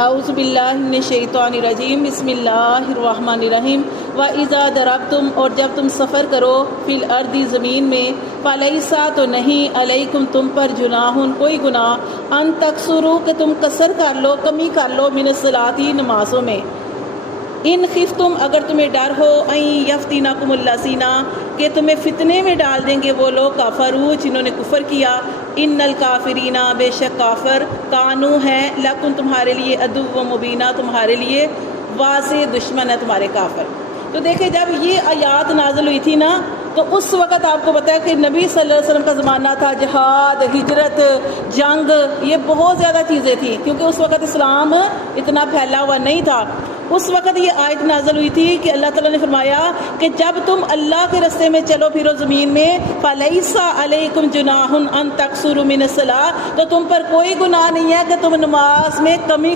اعوذ باللہ من الشیطان الرجیم بسم اللہ الرحمن الرحیم وَإِذَا دَرَبْتُمْ اور جب تم سفر کرو فی الارض زمین میں فَلَيْسَا تو نہیں علیکم تم پر جناحٌ کوئی گناہ ان تقصروا کہ تم قصر کر لو کمی کر لو من الصلاۃ نمازوں میں ان خفتم اگر تمہیں ڈر ہو ان یفتنکم الذین کہ تمہیں فتنے میں ڈال دیں گے وہ لوگ کافروا جنہوں نے کفر کیا ان الکافرین بے شک کافر کانو ہیں لکم تمہارے لیے عدو مبینہ تمہارے لیے واضح دشمن ہے تمہارے کافر۔ تو دیکھیں جب یہ آیات نازل ہوئی تھی نا تو اس وقت آپ کو پتہ ہے کہ نبی صلی اللہ علیہ وسلم کا زمانہ تھا، جہاد، ہجرت، جنگ، یہ بہت زیادہ چیزیں تھیں کیونکہ اس وقت اسلام اتنا پھیلا ہوا نہیں تھا۔ اس وقت یہ آیت نازل ہوئی تھی کہ اللہ تعالیٰ نے فرمایا کہ جب تم اللہ کے راستے میں چلو پھرو زمین میں فَلَيْسَ عَلَيْكُمْ جُنَاحٌ أَن تَقْصُرُوا مِنَ الصَّلَاةِ تو تم پر کوئی گناہ نہیں ہے کہ تم نماز میں کمی